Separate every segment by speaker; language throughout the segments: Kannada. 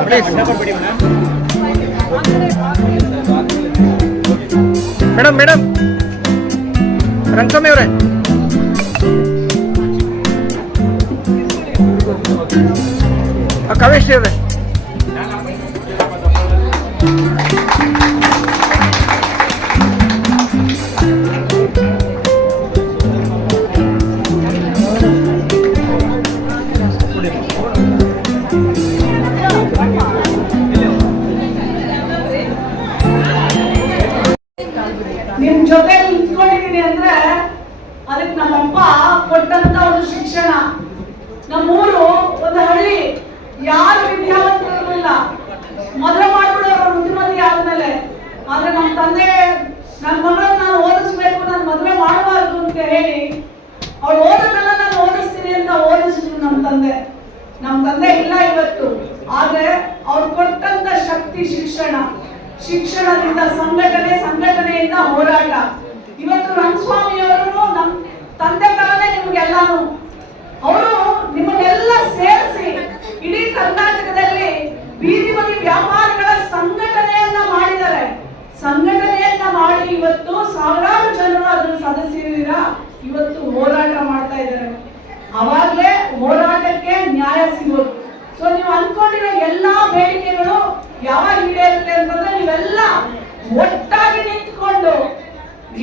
Speaker 1: ಪ್ಲೀಸ್ ಮೇಡಮ್ ಮೇಡಮ್ ರಂಗಸ್ವಾಮಿ ಅವರೇ ಕಾವೇಶ್ರೀ ಅವರೇ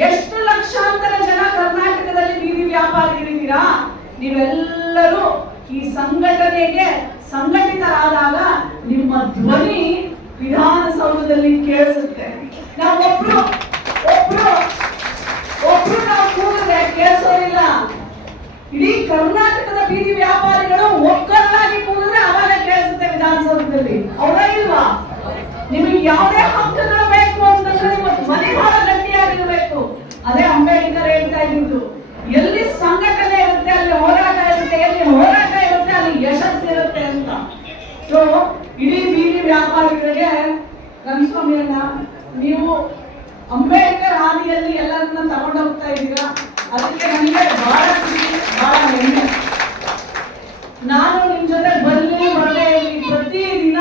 Speaker 2: ಎಷ್ಟು ಲಕ್ಷಾಂತರ ಜನ ಕರ್ನಾಟಕದಲ್ಲಿ ಬೀದಿ ವ್ಯಾಪಾರಿಗಳಿದ್ದೀರಾ ನೀವೆಲ್ಲರೂ ಈ ಸಂಘಟನೆಗೆ ಸಂಘಟಿತರಾದಾಗ ನಿಮ್ಮ ಧ್ವನಿ ವಿಧಾನಸೌಧದಲ್ಲಿ ಕೇಳಿಸುತ್ತೆ. ನಾವೊಬ್ರು, ಒಬ್ರು ಒಬ್ರು ನಾವು ಕೂಡ ಕೇಳಿಸೋದಿಲ್ಲ ಇಡೀ ಕರ್ನಾಟಕದ ಬೀದಿ ವ್ಯಾಪಾರಿಗಳು ಒಕ್ಕಲಾಗಿ ಕೂಡಿದ್ರೆ ಅವಾಗ ಕೇಳಿಸುತ್ತೆ ವಿಧಾನಸೌಧದಲ್ಲಿ. ಅವರ ಇಲ್ವಾ? ನಿಮಗೆ ಯಾವುದೇ ಹಕ್ಕುಗಳು ಬೇಕು ಅಂತಂದ್ರೆ ನಿಮ್ಮ ಧ್ವನಿ ಬಹಳ ಗಟ್ಟಿಯಾಗಿರ್ಬೇಕು ಅದೇ ಅಂಬೇಡ್ಕರ್ ಹೇಳ್ತಾ ಇದ್ದಿದ್ದು ಎಲ್ಲಿ ಸಂಘಟನೆ ಇರುತ್ತೆ ಅಲ್ಲಿ ಹೋರಾಟ ಇರುತ್ತೆ ಎಲ್ಲಿ ಹೋರಾಟ ಇರುತ್ತೆ ಅಲ್ಲಿ ಯಶಸ್ಸು ಇರುತ್ತೆ ಅಂತ ಸೊ ಇಡೀ ಬೀದಿ ವ್ಯಾಪಾರಿಗಳಿಗೆ ರಂಗಸ್ವಾಮಿಯನ್ನ ನೀವು ಅಂಬೇಡ್ಕರ್ ಹಾದಿಯಲ್ಲಿ ಎಲ್ಲರನ್ನ ತಗೊಂಡೋಗ್ತಾ ಇದ್ದೀರಾ ಅದಕ್ಕೆ ನನಗೆ ಬಹಳ ಹೆಮ್ಮೆ ನಾನು ನಿಮ್ ಜೊತೆ ಬರಲಿ ಬರಲೇ ಇರಲಿ ಪ್ರತಿದಿನ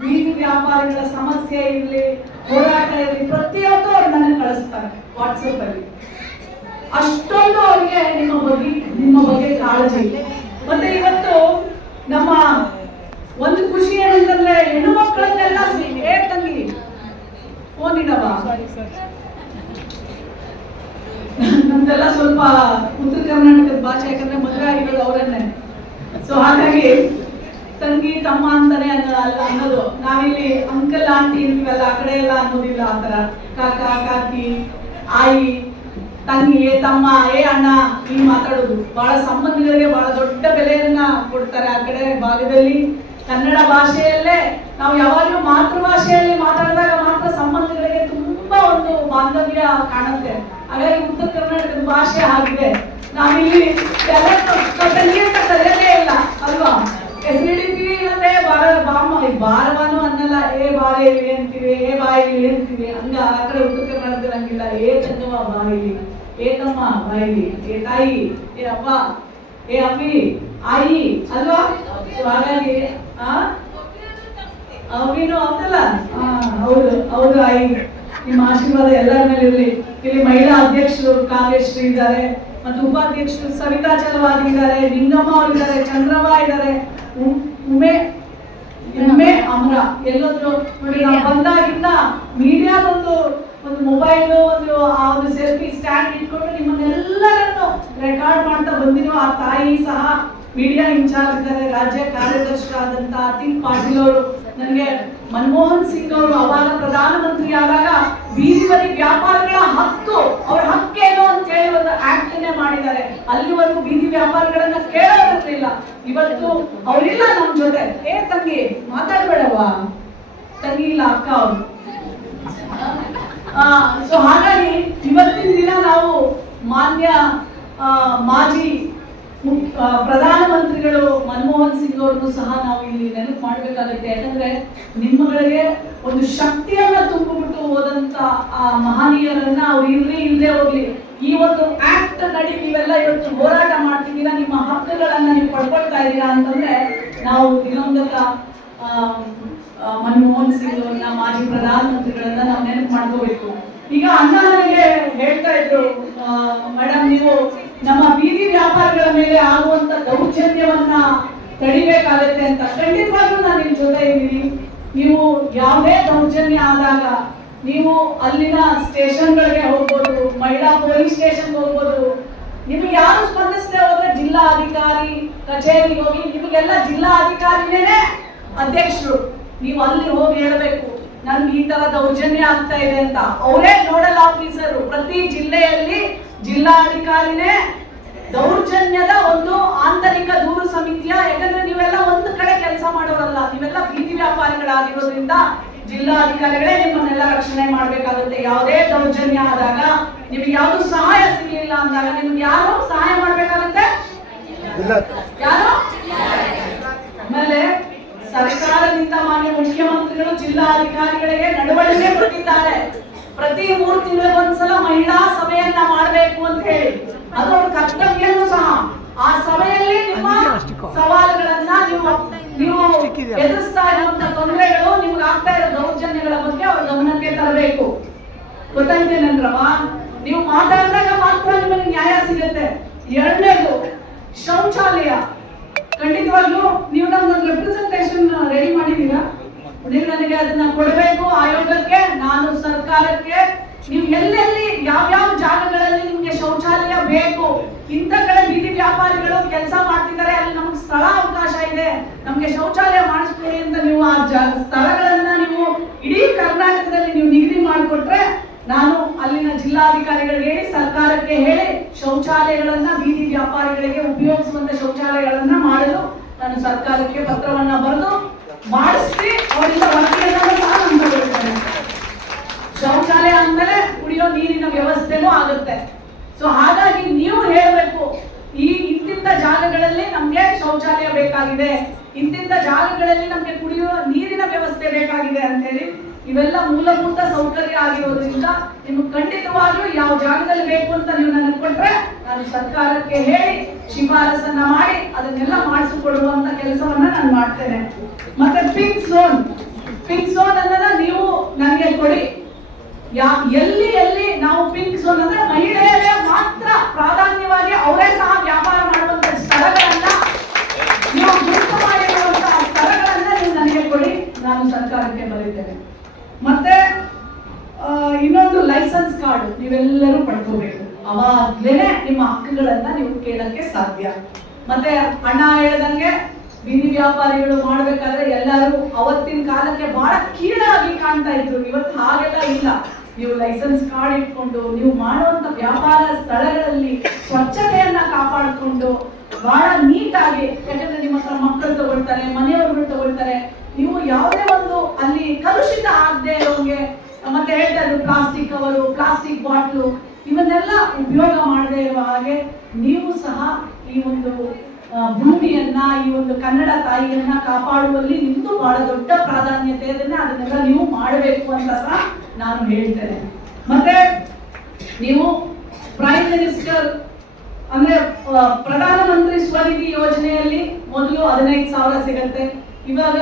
Speaker 2: ಬೀದಿ ವ್ಯಾಪಾರಿಗಳ ಸಮಸ್ಯೆ ಇರಲಿ ಹೋರಾಟ ಇರಲಿ ಪ್ರತಿಯೊಂದು ಅವ್ರು ನನಗೆ ಕಳಿಸ್ತಾರೆ ವಾಟ್ಸಪ್ ಅಲ್ಲಿ ಅಷ್ಟೊಂದು ಅವ್ರಿಗೆ ನಿಮ್ಮ ಬಗ್ಗೆ ನಿಮ್ಮ ಬಗ್ಗೆ ಕಾಳಜಿ ಇದೆ ಮತ್ತೆ ಇವತ್ತು ನಮ್ಮ ಒಂದು ಖುಷಿ ಏನಂತಂದ್ರೆ ಹೆಣ್ಣು ಮಕ್ಕಳನ್ನೆಲ್ಲ ಸಿ- ಏ ತಂಗಿ ಫೋನ್ ಇಡವಾ ನಮ್ದೆಲ್ಲ ಸ್ವಲ್ಪ ಉತ್ತರ ಕರ್ನಾಟಕದ ಭಾಷೆ ಯಾಕಂದ್ರೆ ಮದುವೆ ಆಗಿರೋದು ಅವರನ್ನೇ. ಸೊ ಹಾಗಾಗಿ ತಂಗಿ ತಮ್ಮ ಅಂತಾನೆ ಅನ್ನೋ ಅಲ್ಲ ಅನ್ನೋದು. ನಾವಿಲ್ಲಿ ಅಂಕಲ್ ಆಂಟಿ ಅಂತೀವಲ್ಲ ಆ ಕಡೆ ಎಲ್ಲ ಅನ್ನೋದಿಲ್ಲ ಆತರ ಕಾಕ ಕಾಕಿ ಆಯಿ ತಂಗಿ ಏ ತಮ್ಮ ಏ ಅಣ್ಣ ಈ ಮಾತಾಡೋದು. ಬಹಳ ಸಂಬಂಧಗಳಿಗೆ ಬಹಳ ದೊಡ್ಡ ಬೆಲೆಯನ್ನ ಕೊಡ್ತಾರೆ ಆ ಕಡೆ ಭಾಗದಲ್ಲಿ. ಕನ್ನಡ ಭಾಷೆಯಲ್ಲೇ ನಾವು ಯಾವಾಗಲೂ ಮಾತೃಭಾಷೆಯಲ್ಲಿ ಮಾತಾಡಿದಾಗ ಮಾತ್ರ ಸಂಬಂಧಗಳಿಗೆ ತುಂಬಾ ಒಂದು ಬಾಂಧವ್ಯ ಕಾಣುತ್ತೆ. ಹಾಗಾಗಿ ಉತ್ತರ ಕರ್ನಾಟಕದ ಭಾಷೆ ಆಗಿದೆ. ನಾವಿಲ್ಲಿ ಕರೆಯೋದೇ ಇಲ್ಲ, ಅಲ್ವಾ? ಹೆಸರು ಇಲ್ಲಂದ್ರೆ ಬಾರ ಬಾಮ ಬಾರವಾನು ಅನ್ನಲ್ಲ. ಏ ಬಾರೆ ಅಂತೀವಿ, ಏ ಬಾಯಿ ಅಂತೀವಿ. ಹಂಗ ಆ ಕಡೆ ಉತ್ತರ ಕರ್ನಾಟಕದಲ್ಲಿ ಹಂಗಿಲ್ಲ. ಏ ಚಂದವ ಬಾಯಿಲಿ, ಏ ತಮ್ಮ ಬಾಯಿಲಿ, ಏ ತಾಯಿ, ಏ ಅಪ್ಪ, ಏ ಅಮ್ಮಿ, ಆಯಿ, ಅಲ್ವಾ? ಹಾಗಾಗಿ, ಆ ಅವಿನು ಅಂತಲ್ಲ ಹೌದು ಹೌದು ಆಯಿ ನಿಮ್ಮ ಆಶೀರ್ವಾದ ಎಲ್ಲರ ಮೇಲೆ ಇರಲಿ. ಇಲ್ಲಿ ಮಹಿಳಾ ಅಧ್ಯಕ್ಷರು ಕಾವ್ಯಶ್ರೀ ಇದ್ದಾರೆ ಮತ್ತು ಉಪಾಧ್ಯಕ್ಷರು ಸವಿತಾ ಚಲವಾದಿ ಇದ್ದಾರೆ ನಿಂಗಮ್ಮ ಅವರಿದ್ದಾರೆ ಚಂದ್ರಮ್ಮ ಇದ್ದಾರೆ. ಉಮೆ ಉಮೆ ಅಮರ. ಎಲ್ಲದ್ರು ನೋಡಿ ನಾವು ಬಂದಾಗಿಂದ ಮೀಡಿಯಾದೊಂದು ಒಂದು ಮೊಬೈಲ್ ಒಂದು ಆ ಒಂದು ಸೆಲ್ಫಿ ಸ್ಟ್ಯಾಂಡ್ ಇಟ್ಕೊಂಡು ನಿಮ್ಮನ್ನೆಲ್ಲರನ್ನು ರೆಕಾರ್ಡ್ ಮಾಡ್ತಾ ಬಂದಿರೋ ಆ ತಾಯಿ ಸಹ ಮೀಡಿಯಾ ಇನ್ಚಾರ್ಜ್ ಇದ್ದಾರೆ. ರಾಜ್ಯ ಕಾರ್ಯದರ್ಶಿಯಾದಂತ ಅತೀಕ್ ಪಾಟೀಲ್ ಅವರು. ನನಗೆ ಮನಮೋಹನ್ ಸಿಂಗ್ ಅವರು ಅವಾಗ ಪ್ರಧಾನಮಂತ್ರಿ ಆದಾಗ ಬೀದಿ ಬದಿ ವ್ಯಾಪಾರಿಗಳ ಹಕ್ಕು ಅವ್ರ ಹಕ್ಕೇನು ಅಂತ ಹೇಳಿ ಒಂದು ಆಕ್ಟ್ ಮಾಡಿದ್ದಾರೆ. ಅಲ್ಲಿವರೆಗೂ ಬೀದಿ ವ್ಯಾಪಾರಿಗಳನ್ನ ಕೇಳೋದಿರ್ಲಿಲ್ಲ ಇವತ್ತು ಅವರಿಲ್ಲ ನಮ್ ಜೊತೆ. ಏ ತಂಗಿ ಮಾತಾಡ್ಬೇಡವಾ ತಂಗಿ ಇಲ್ಲ, ಅಕ್ಕ ಅವರು. ಸೊ ಹಾಗಾಗಿ ಇವತ್ತಿನ ದಿನ ನಾವು ಮಾನ್ಯ ಮಾಜಿ ಪ್ರಧಾನಮಂತ್ರಿಗಳು ಮನಮೋಹನ್ ಸಿಂಗ್ ಅವ್ರನ್ನು ಸಹ ನಾವು ಇಲ್ಲಿ ನೆನಪು ಮಾಡಬೇಕಾಗುತ್ತೆ. ಯಾಕಂದ್ರೆ ನಿಮ್ಮಗಳಿಗೆ ಒಂದು ಶಕ್ತಿಯನ್ನ ತುಂಬಿಬಿಟ್ಟು ಹೋದಂತ ಆ ಮಹನೀಯರನ್ನ ಅವ್ರು ಇರ್ಲಿ ಇಲ್ಲದೆ ಹೋಗ್ಲಿ. ಈ ಒಂದು ಆಕ್ಟ್ ನಡಿ ನೀವೆಲ್ಲ ಇವತ್ತು ಹೋರಾಟ ಮಾಡ್ತಿದ್ದೀರಾ ನಿಮ್ಮ ಹಕ್ಕುಗಳನ್ನ ನೀವು ಪಡ್ಕೊಳ್ತಾ ಇದ್ದೀರಾ ಅಂತಂದ್ರೆ ನಾವು ಆ, ಮನಮೋಹನ್ ಸಿಂಗ್ ಅವ್ರನ್ನ ಮಾಜಿ ಪ್ರಧಾನಮಂತ್ರಿಗಳನ್ನ ನಾವು ನೆನಪು ಮಾಡ್ಕೋಬೇಕು. ಈಗ ಅಣ್ಣ ನನಗೆ ಹೇಳ್ತಾ ಇದ್ರು ಮೇಡಮ್ ನೀವು ನಮ್ಮ ಬೀದಿ ವ್ಯಾಪಾರಿಗಳ ಮೇಲೆ ಆಗುವಂತ ದೌರ್ಜನ್ಯವನ್ನ ತಡಿಬೇಕಾಗತ್ತೆ ಅಂತ ಖಂಡಿತವಾಗ್ಲೂ ನಾನು ನಿಮ್ ಜೊತೆ ಇದ್ದೀನಿ. ನೀವು ಯಾವುದೇ ದೌರ್ಜನ್ಯ ಆದಾಗ ನೀವು ಅಲ್ಲಿನ ಸ್ಟೇಷನ್ಗಳಿಗೆ ಹೋಗ್ಬೋದು, ಮಹಿಳಾ ಪೊಲೀಸ್ ಸ್ಟೇಷನ್ಗೆ ಹೋಗ್ಬೋದು. ನಿಮಗೆ ಯಾರು ಸ್ಪಂದಿಸದೆ ಹೋದ್ರೆ ಜಿಲ್ಲಾ ಅಧಿಕಾರಿ ಕಚೇರಿಗೆ ಹೋಗಿ ನಿಮಗೆಲ್ಲ ಜಿಲ್ಲಾ ಅಧಿಕಾರಿನೇ ಅಧ್ಯಕ್ಷರು. ನೀವು ಅಲ್ಲಿ ಹೋಗಿ ಹೇಳಬೇಕು ನನ್ಗೆ ಈ ತರ ದೌರ್ಜನ್ಯ ಆಗ್ತಾ ಇದೆ ಅಂತ. ಅವರೇ ನೋಡಲ್ ಆಫೀಸರು ಪ್ರತಿ ಜಿಲ್ಲೆಯಲ್ಲಿ ಜಿಲ್ಲಾಧಿಕಾರಿನೇ ದೌರ್ಜನ್ಯದ ಒಂದು ಆಂತರಿಕ ದೂರು ಸಮಿತಿಯ ಯಾಕಂದ್ರೆ ನೀವೆಲ್ಲ ಒಂದು ಕಡೆ ಕೆಲಸ ಮಾಡೋರಲ್ಲ ನೀವೆಲ್ಲ ಬೀದಿ ವ್ಯಾಪಾರಿಗಳಾಗಿರೋದ್ರಿಂದ ಜಿಲ್ಲಾಧಿಕಾರಿಗಳೇ ನಿಮ್ಮನ್ನೆಲ್ಲ ರಕ್ಷಣೆ ಮಾಡ್ಬೇಕಾಗುತ್ತೆ. ಯಾವುದೇ ದೌರ್ಜನ್ಯ ಆದಾಗ ನಿಮ್ಗೆ ಯಾವ್ದು ಸಹಾಯ ಸಿಗಲಿಲ್ಲ ಅಂದಾಗ ನಿಮ್ಗೆ ಯಾರು ಸಹಾಯ ಮಾಡ್ಬೇಕಾಗುತ್ತೆ? ಯಾರು? ಆಮೇಲೆ ಸರ್ಕಾರದಿಂದ ಮಾನ್ಯ ಮುಖ್ಯಮಂತ್ರಿಗಳು ಜಿಲ್ಲಾಧಿಕಾರಿಗಳಿಗೆ ನಡವಳಿಕೆ ಕೊಟ್ಟಿದ್ದಾರೆ. ಪ್ರತಿ ಮೂರು ತಿಂಗಳಿಗೊಂದ್ಸಲ ಮಹಿಳಾ ಸಭೆಯನ್ನ ಮಾಡಬೇಕು ಅಂತ ಹೇಳಿ. ಅದು ಅವ್ರ ಕರ್ತವ್ಯನೂ ಸಹ. ಆ ಸಭೆಯಲ್ಲಿ ನಿಮ್ಮ ಸವಾಲುಗಳನ್ನ ನೀವು ನೀವು ಎದುರಿಸ್ತಾ ಇರುವಂತ ತೊಂದರೆಗಳು ನಿಮ್ಗೆ ಆಗ್ತಾ ಇರೋ ದೌರ್ಜನ್ಯಗಳ ಬಗ್ಗೆ ಅವ್ರ ಗಮನಕ್ಕೆ ತರಬೇಕು. ಗೊತ್ತಾಯ್ತೇನಂದ್ರವ ನೀವು ಮಾತಾಡಿದಾಗ ಮಾತ್ರ ನಿಮಗೆ ನ್ಯಾಯ ಸಿಗುತ್ತೆ. ಎರಡನೇದು ಶೌಚಾಲಯ. ಖಂಡಿತವಾಗ್ಲೂ ನೀವು ನಮ್ಗೊಂದು ರೆಪ್ರೆಸೆಂಟೇಷನ್ ರೆಡಿ ಮಾಡಿದೀರಾ ನೀವು ನನಗೆ ಅದನ್ನ ಕೊಡಬೇಕು, ಆಯೋಗಕ್ಕೆ, ನಾನು ಸರ್ಕಾರಕ್ಕೆ. ನೀವು ಎಲ್ಲೆಲ್ಲಿ, ಯಾವ್ಯಾವ ಜಾಗಗಳಲ್ಲಿ ನಿಮ್ಗೆ ಶೌಚಾಲಯ ಬೇಕು, ಇಂಥ ಕಡೆ ಬೀದಿ ವ್ಯಾಪಾರಿಗಳು ಕೆಲಸ ಮಾಡ್ತಿದ್ದಾರೆ, ಅಲ್ಲಿ ನಮ್ಗೆ ಸ್ಥಳ ಅವಕಾಶ ಇದೆ. ನಮ್ಗೆ ಶೌಚಾಲಯ ಮಾಡಿಸ್ತೀರಿ ಅಂತ ನೀವು ಆ ಸ್ಥಳಗಳನ್ನ ನೀವು ಇಡೀ ಕರ್ನಾಟಕದಲ್ಲಿ ನೀವು ನಿಗದಿ ಮಾಡಿಕೊಟ್ರೆ, ನಾನು ಅಲ್ಲಿನ ಜಿಲ್ಲಾಧಿಕಾರಿಗಳಿಗೆ ಹೇಳಿ, ಸರ್ಕಾರಕ್ಕೆ ಹೇಳಿ, ಶೌಚಾಲಯಗಳನ್ನ ಬೀದಿ ವ್ಯಾಪಾರಿಗಳಿಗೆ ಉಪಯೋಗಿಸುವಂತ ಶೌಚಾಲಯಗಳನ್ನ ಮಾಡಲು ನಾನು ಸರ್ಕಾರಕ್ಕೆ ಪತ್ರವನ್ನ ಬರೆದು ಮಾಡಿಸಿ ಅವರಿಂದ ವರದಿಯನ್ನ ಸಹ. ಶೌಚಾಲಯ ಅಂದ್ರೆ ಕುಡಿಯೋ ನೀರಿನ ವ್ಯವಸ್ಥೆನೂ ಆಗುತ್ತೆ. ಸೊ ಹಾಗಾಗಿ ನೀವು ಹೇಳಬೇಕು, ಈ ಇಂತಿಂತ ಜಾಗಗಳಲ್ಲಿ ನಮ್ಗೆ ಶೌಚಾಲಯ ಬೇಕಾಗಿದೆ. ಇಂತಿಂತ ಜಾಗಗಳಲ್ಲಿ ನಮ್ಗೆ ಕುಡಿಯುವ ನೀರಿನ ವ್ಯವಸ್ಥೆ ಬೇಕಾಗಿದೆ ಅಂತ ಹೇಳಿ ಇವೆಲ್ಲ ಮೂಲಭೂತ ಸೌಕರ್ಯ ಆಗಿರೋದ್ರಿಂದ ನಿಮ್ಗೆ ಖಂಡಿತವಾಗ್ಲೂ ಯಾವ ಜಾಗದಲ್ಲಿ ಬೇಕು ಅಂತ ನೀವು ನನಗೆ ಕೊಟ್ರೆ ನಾನು ಸರ್ಕಾರಕ್ಕೆ ಹೇಳಿ ಶಿಫಾರಸನ್ನ ಮಾಡಿ ಅದನ್ನೆಲ್ಲ ಮಾಡಿಸಿಕೊಡುವಂತ ಕೆಲಸವನ್ನ ನಾನು ಮಾಡ್ತೇನೆ. ಮತ್ತೆ ಪಿಂಕ್ ಝೋನ್ ಪಿಂಕ್ ಝೋನ್ ಅನ್ನೋದ ನೀವು ನನಗೆ ಕೊಡಿ. ಯಾ ಎಲ್ಲಿ ಎಲ್ಲಿ ನಾವು ಪಿಂಕ್ ಝೋನ್ ಅಂದ್ರೆ ಮಹಿಳೆಯರೇ ಮಾತ್ರ ಪ್ರಾಧಾನ್ಯವಾಗಿ ಅವರೇ ಸಹ ವ್ಯಾಪಾರ ಮಾಡುವಂತ ಸ್ಥಳಗಳನ್ನ ನೀವು ಗುರುತು ಮಾಡಿರುವಂತಹ ಸ್ಥಳಗಳನ್ನ ನೀವು ನನಗೆ ಕೊಡಿ ನಾನು ಸರ್ಕಾರಕ್ಕೆ ಬರೀತೇನೆ ಮತ್ತೆ ಆ, ಇನ್ನೊಂದು ಲೈಸೆನ್ಸ್ ಕಾರ್ಡ್ ನೀವೆಲ್ಲರೂ ಪಡ್ಕೋಬೇಕು ಅವಾಗ್ಲೇನೆ ನಿಮ್ಮ ಹಕ್ಕುಗಳನ್ನ ನೀವು ಕೇಳಕ್ಕೆ ಸಾಧ್ಯ ಮತ್ತೆ ಅಣ್ಣ ಹೇಳ್ದಂಗೆ ಬೀದಿ ವ್ಯಾಪಾರಿಗಳು ಮಾಡ್ಬೇಕಾದ್ರೆ ಎಲ್ಲರೂ ಅವತ್ತಿನ ಕಾಲಕ್ಕೆ ಬಹಳ ಕೀಳಾಗಿ ಕಾಣ್ತಾ ಇದ್ರು. ಇವತ್ತು ಹಾಗೆಲ್ಲ ಇಲ್ಲ. ನೀವು ಲೈಸೆನ್ಸ್ ಕಾರ್ಡ್ ಇಟ್ಕೊಂಡು, ನೀವು ಮಾಡುವಂತ ವ್ಯಾಪಾರ ಸ್ಥಳಗಳಲ್ಲಿ ಸ್ವಚ್ಛತೆಯನ್ನ ಕಾಪಾಡಿಕೊಂಡು ಬಹಳ ನೀಟಾಗಿ, ಯಾಕಂದ್ರೆ ನಿಮ್ಮ ಹತ್ರ ಮಕ್ಕಳು ತಗೊಳ್ತಾರೆ ಮನೆಯವರು ತಗೊಳ್ತಾರೆ. ನೀವು ಯಾವುದೇ ಒಂದು ಅಲ್ಲಿ ಕಲುಷಿತ ಆಗದೆ ಇರೋಂಗೆ, ಮತ್ತೆ ಹೇಳ್ತಾ ಇದ್ರು ಪ್ಲಾಸ್ಟಿಕ್ ಕವರು ಪ್ಲಾಸ್ಟಿಕ್ ಬಾಟ್ಲು ಇವನ್ನೆಲ್ಲ ಉಪಯೋಗ ಮಾಡದೇ ಇರುವ ಹಾಗೆ ನೀವು ಸಹ ಈ ಒಂದು ಭೂಮಿಯನ್ನ, ಈ ಒಂದು ಕನ್ನಡ ತಾಯಿಯನ್ನ ಕಾಪಾಡುವಲ್ಲಿ ನಿಮ್ದು ಬಹಳ ದೊಡ್ಡ ಪ್ರಾಧಾನ್ಯತೆ. ಇದನ್ನ ಅದನ್ನೆಲ್ಲ ನೀವು ಮಾಡಬೇಕು ಅಂತ ಸಹ ನಾನು ಹೇಳ್ತೇನೆ. ಮತ್ತೆ ನೀವು ಪ್ರೈಮ್ ಮಿನಿಸ್ಟರ್ ಅಂದ್ರೆ ಪ್ರಧಾನಮಂತ್ರಿ ಸ್ವನಿಧಿ ಯೋಜನೆಯಲ್ಲಿ ಮೊದಲು ಹದಿನೈದು ಸಾವಿರ ಸಿಗತ್ತೆ. ಇವಾಗ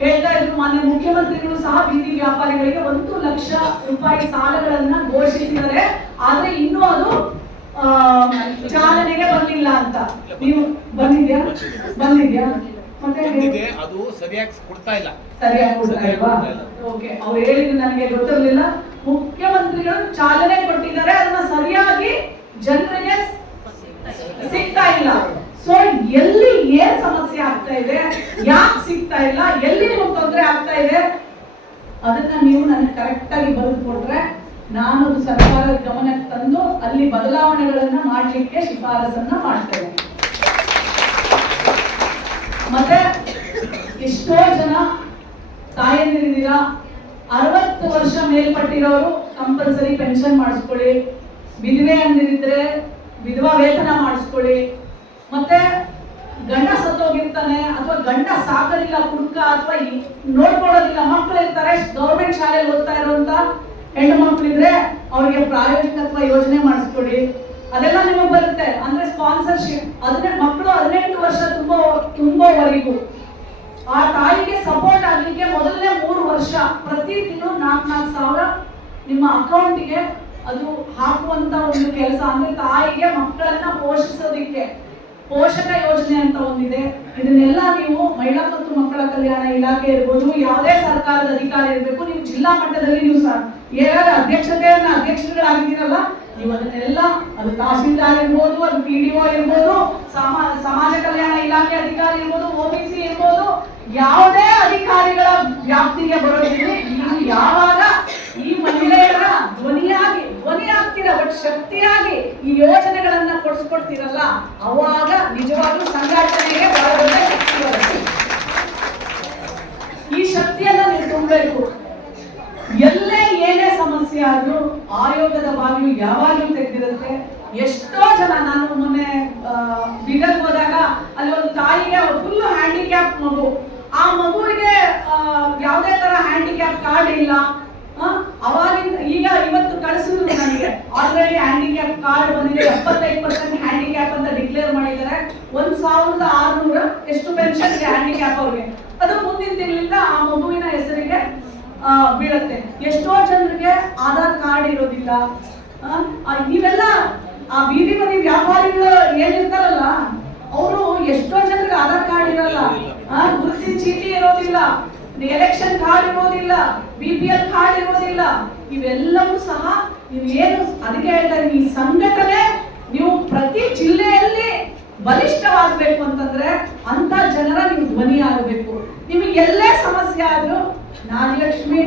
Speaker 2: ಹೇಳ್ತಾ ಇದ್ರು ಮಾನ್ಯ ಮುಖ್ಯಮಂತ್ರಿಗಳು ಸಹ ಬೀದಿ ವ್ಯಾಪಾರಿಗಳಿಗೆ ಒಂದು ಲಕ್ಷ ರೂಪಾಯಿ ಸಾಲಗಳನ್ನ ಘೋಷಿಸಿದ್ದಾರೆ. ಆದ್ರೆ ಇನ್ನೂ ಅದು ಚಾಲನೆಗೆ ಬಂದಿಲ್ಲ ಅಂತ. ನೀವು ಬಂದಿದ್ಯಾ? ಬಂದಿದ್ಯಾ?
Speaker 3: ಬಂದಿದೆ ಅದು ಸರಿಯಾಗಿ ಕೊಡ್ತಾ ಇಲ್ಲ.
Speaker 2: ಸರಿಯಾಗಿ ಕೊಡ್ತಾ ಇಲ್ವಾ?
Speaker 3: ಇಲ್ಲ.
Speaker 2: ಓಕೆ ಅವ್ರು ನನಗೆ ಗೊತ್ತಿರಲಿಲ್ಲ. ಮುಖ್ಯಮಂತ್ರಿಗಳು ಚಾಲನೆ ಕೊಟ್ಟಿದ್ದಾರೆ ಅದನ್ನ ಸರಿಯಾಗಿ ಜನರಿಗೆ ಸಿಗ್ತಾ ಇಲ್ಲ. ಸೊ ಎಲ್ಲಿ ಏನ್ ಸಮಸ್ಯೆ ಆಗ್ತಾ ಇದೆ? ಯಾಕೆ ಸಿಗ್ತಾ ಇಲ್ಲ? ಎಲ್ಲಿ ನಿಮಗೆ ತೊಂದರೆ ಆಗ್ತಾ ಇದೆ ಅದನ್ನ ನೀವು ನನಗೆ ಕರೆಕ್ಟಾಗಿ ಬರೆದು ಕೊಟ್ರೆ ನಾನು ಸರ್ಕಾರದ ಗಮನಕ್ಕೆ ತಂದು ಅಲ್ಲಿ ಬದಲಾವಣೆಗಳನ್ನ ಮಾಡಲಿಕ್ಕೆ ಶಿಫಾರಸನ್ನ ಮಾಡ್ತೇನೆ. ಮತ್ತೆ ಎಷ್ಟೋ ಜನ ತಾಯಂದಿರಿದ್ದೀರಾ, ಅರವತ್ತು ವರ್ಷ ಮೇಲ್ಪಟ್ಟಿರೋರು ಕಂಪಲ್ಸರಿ ಪೆನ್ಷನ್ ಮಾಡಿಸ್ಕೊಳ್ಳಿ, ವಿಧವೆ ಅಂದಿರಿದ್ರೆ ವಿಧವಾ ವೇತನ ಮಾಡಿಸ್ಕೊಳ್ಳಿ, ಮತ್ತೆ ಗಂಡ ಸತ್ತೋಗಿರ್ತಾನೆ ಅಥವಾ ಗಂಡ ಸಾಕೋದಿಲ್ಲ ಕುಡ್ಕ ಅಥವಾ ನೋಡ್ಕೊಳ್ಳೋದಿಲ್ಲ ಮಕ್ಕಳು ಇರ್ತಾರೆ, ಗೌರ್ಮೆಂಟ್ ಶಾಲೆಯಲ್ಲಿ ಓದ್ತಾ ಇರುವಂತ ಹೆಣ್ಣು ಮಕ್ಕಳಿದ್ರೆ ಅವ್ರಿಗೆ ಪ್ರಾಯೋಜಕತ್ವ ಯೋಜನೆ ಮಾಡಿಸ್ಕೊಡಿ. ಅದೆಲ್ಲ ನಿಮಗೆ ಬರುತ್ತೆ. ಅಂದ್ರೆ ಸ್ಪಾನ್ಸರ್ಶಿಪ್ ಅದನ್ನೇ ಮಕ್ಕಳು ಹದಿನೆಂಟು ವರ್ಷ ತುಂಬಾ, ತುಂಬೋವರೆಗೂ. ಆ ತಾಯಿಗೆ ಸಪೋರ್ಟ್ ಆಗ್ಲಿಕ್ಕೆ ಮೊದಲನೇ ಮೂರು ವರ್ಷ, ಪ್ರತಿ ತಿಂಗಳು ನಾಲ್ಕು ನಾಲ್ಕು ಸಾವಿರ ನಿಮ್ಮ ಅಕೌಂಟ್ಗೆ ಅದು ಹಾಕುವಂತ ಒಂದು ಕೆಲಸ. ಅಂದ್ರೆ ತಾಯಿಗೆ ಮಕ್ಕಳನ್ನ ಪೋಷಿಸೋದಿಕ್ಕೆ. ಪೋಷಕ ಯೋಜನೆ ಅಂತ ಒಂದಿದೆ. ಇದನ್ನೆಲ್ಲ ನೀವು ಮಹಿಳಾ ಮತ್ತು ಮಕ್ಕಳ ಕಲ್ಯಾಣ ಇಲಾಖೆ ಇರ್ಬೋದು, ಯಾವುದೇ ಸರ್ಕಾರದ ಅಧಿಕಾರಿ ಇರಬೇಕು, ನೀವು ಜಿಲ್ಲಾ ಮಟ್ಟದಲ್ಲಿ ನೀವು ಏನಾದ್ರೂ ಅಧ್ಯಕ್ಷತೆಯನ್ನ ಅಧ್ಯಕ್ಷರುಗಳಾಗಿದ್ದೀರಲ್ಲ, ನೀವು ಅದನ್ನೆಲ್ಲ ಅದು ತಹಸೀಲ್ದಾರ್ ಇರ್ಬೋದು, ಅದು ಪಿ ಡಿ ಒ ಇರ್ಬೋದು, ಸಮ, ಸಮಾಜ ಕಲ್ಯಾಣ ಇಲಾಖೆ ಅಧಿಕಾರಿ ಇರ್ಬೋದು ಒ ಬಿ ಸಿ ಇರ್ಬೋದು, ಯಾವುದೇ ಅಧಿಕಾರಿಗಳ ವ್ಯಾಪ್ತಿಗೆ ಬರೋದಿಲ್ಲ ನೀವು ಯಾವಾಗ ಬಟ್ ಶಕ್ತಿಯಾಗಿ ಈ ಯೋಜನೆಗಳನ್ನ ಕೊಡಿಸ್ಕೊಡ್ತೀರಲ್ಲ, ಅವಾಗ ನಿಜವಾಗ್ಲೂ ಸಂಘಟನೆಗೆ ಈ ಶಕ್ತಿಯನ್ನ ನೀವು ತುಂಬಬೇಕು. ಎಲ್ಲೇ ಏನೇ ಸಮಸ್ಯೆ ಆದ್ರೂ ಆಯೋಗದ ಬಾಗಿಲು ಯಾವಾಗಲೂ ತೆಗೆದಿರುತ್ತೆ. ಎಷ್ಟೋ ಜನ ನಾನು ಮೊನ್ನೆ ಬಿಗಲ್ ಹೋದಾಗ ಅಲ್ಲಿ ಒಂದು ತಾಯಿಗೆ ಫುಲ್ ಹ್ಯಾಂಡಿಕ್ಯಾಪ್ ಮಗು. ಆ ಮಗುವಿಗೆ ಯಾವುದೇ ತರ ಹ್ಯಾಂಡಿಕ್ಯಾಪ್ ಕಾರ್ಡ್ ಇಲ್ಲ. ಅವಾಗಿಂದ ಈಗ ಇವತ್ತು ಕಳಿಸಿದ್ರು ನನಗೆ. ಆಲ್ರೆಡಿ ಹ್ಯಾಂಡಿಕ್ಯಾಪ್ ಕಾರ್ಡ್ ಬಂದಿದೆ. ಎಪ್ಪತ್ತೈದು ಪರ್ಸೆಂಟ್ ಹ್ಯಾಂಡಿಕ್ಯಾಪ್ ಅಂತ ಡಿಕ್ಲೇರ್ ಮಾಡಿದ್ದಾರೆ. ಒಂದ್ ಸಾವಿರದ ಆರ್ನೂರ ಎಷ್ಟು ಪೆನ್ಷನ್ ಇದೆ ಹ್ಯಾಂಡಿಕ್ಯಾಪ್ ಅವ್ರಿಗೆ? ಅದು ಮುಂದಿನ ತಿಂಗಳಿಂದ ಆ ಮಗುವಿನ ಹೆಸರಿಗೆ ಬೀಳುತ್ತೆ. ಎಷ್ಟೋ ಜನರಿಗೆ ಆಧಾರ್ ಕಾರ್ಡ್ ಇರೋದಿಲ್ಲ. ಇವೆಲ್ಲ ಆ, ಬೀದಿ ಬದಿ ವ್ಯಾಪಾರಿಗಳು ಏನಿರ್ತಾರಲ್ಲ ಅವರು ಎಷ್ಟೋ ಜನರಿಗೆ ಆಧಾರ್ ಕಾರ್ಡ್ ಇರಲ್ಲ. ಗುರುತಿನ ಚೀಟಿ ಇರೋದಿಲ್ಲ. ಎಲೆಕ್ಷನ್ ಕಾರ್ಡ್ ಇರೋದಿಲ್ಲ. ಬಿ ಪಿ ಎಲ್ ಕಾರ್ಡ್ ಇರೋದಿಲ್ಲ. ಇವೆಲ್ಲವೂ ಸಹ ನೀವು ಏನು ಅದಕ್ಕೆ ಹೇಳ್ತಾರೆ, ಈ ಸಂಘಟನೆ ನೀವು ಪ್ರತಿ ಜಿಲ್ಲೆಯಲ್ಲಿ ಬಲಿಷ್ಠವಾಗಬೇಕು ಅಂತಂದ್ರೆ ಅಂತ ಜನರ ನೀವು ಧ್ವನಿ ಆಗಬೇಕು. ನಿಮಗೆ ಎಲ್ಲೇ ಸಮಸ್ಯೆ ಆದ್ರೂ ನಾಗಲಕ್ಷ್ಮಿ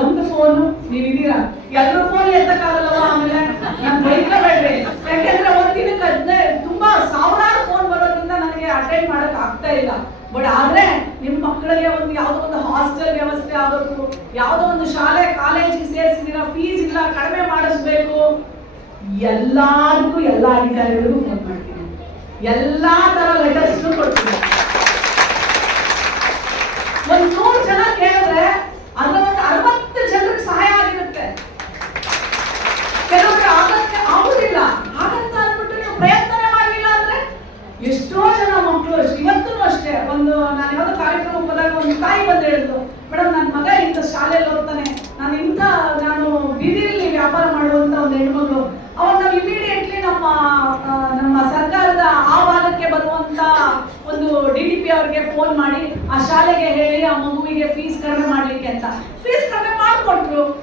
Speaker 2: ಒಂದು ಫೋನು ನೀವಿದ್ದೀರಾ? ಎಲ್ಲರೂ ಫೋನ್ ಎತ್ತಕ್ಕಾಗಲ್ಲವ ಆಮೇಲೆ? ನಾನು ಬೈಕಬೇಡ್ರಿ. ಯಾಕೆಂದ್ರೆ ಒಂದಿನಕ್ಕೆ ಹದಿನೈದು ತುಂಬಾ ಸಾವಿರಾರು ಫೋನ್ ಬರೋದ್ರಿಂದ ನನಗೆ ಅಟೆಂಡ್ ಮಾಡಕ್ ಆಗ್ತಾ ಇಲ್ಲ. ಬಟ್ ಆದ್ರೆ ನಿಮ್ಮ ಮಕ್ಕಳಿಗೆ ಒಂದು ಯಾವುದೋ ಒಂದು ಹಾಸ್ಟೆಲ್ ಆಗೋದು ಯಾವ್ದೋ ಒಂದು ಶಾಲೆ, ಕಾಲೇಜಿಗೆ ಸೇರಿಸಿದಿರ ಫೀಸ್ ಇಲ್ಲ ಕಡಿಮೆ ಮಾಡಿಸ್ಬೇಕು. ಎಲ್ಲಾರ್ಗೂ ಎಲ್ಲ ಅಧಿಕಾರಿಗಳಿಗೂ ಫೋನ್ ಮಾಡ್ತೀನಿ. ಎಲ್ಲಾ ತರ ಲೆಟರ್ಸ್ ಕೊಡ್ತೀನಿ ಒಂದ್ ನೂರು ಜನ ಕೇಳಿದ್ರೆ ಅದ್ರ ಒಂದು ಅರವತ್ತು ಜನರಿಗೆ ಸಹಾಯ ಆಗಿರುತ್ತೆ ಕೆಲವೊಬ್ರು ಆಗತ್ತೆ ಆಗುದಿಲ್ಲ ಆಗತ್ತ ಅಂದ್ಬಿಟ್ಟು ನೀವು ಪ್ರಯತ್ನ ಮಾಡಲಿಲ್ಲ ಅಂದ್ರೆ ಎಷ್ಟೋ ಜನ ಮಕ್ಕಳು ಇವತ್ತೂ ಅಷ್ಟೇ ಒಂದು ನಾನು ಯಾವ್ದೋ ಕಾರ್ಯಕ್ರಮಕ್ಕೆ ಹೋದಾಗ ಒಂದು ತಾಯಿ ಬಂದು ಹೇಳಿದ್ರು ಮೇಡಮ್ ನನ್ನ ಮಗ ಇಂಥ ಶಾಲೆಯಲ್ಲಿ ಓದ್ತಾನೆ ನಾನು ಇಂಥ ನಾನು ಬೀದಿಯಲ್ಲಿ ವ್ಯಾಪಾರ ಮಾಡುವಂತ ಒಂದು ಹೆಣ್ಮಗಳು ಅವಾಗ ನಾವು ಇಮಿಡಿಯೇಟ್ಲಿ ನಮ್ಮ ಆ, ನಮ್ಮ ಸರ್ಕಾರದ ಆ ಭಾಗಕ್ಕೆ ಬರುವಂತ ಒಂದು ಡಿ ಅವ್ರಿಗೆ ಫೋನ್ ಮಾಡಿ, ಆ ಶಾಲೆಗೆ ಹೇಳಿ, ಆ ಮಗುವಿಗೆ ಫೀಸ್ ಕಡಿಮೆ ಮಾಡ್ಲಿಕ್ಕೆ ಅಂತ. ಫೀಸ್ ಕಡಿಮೆ ಮಾಡಿಕೊಟ್ರು.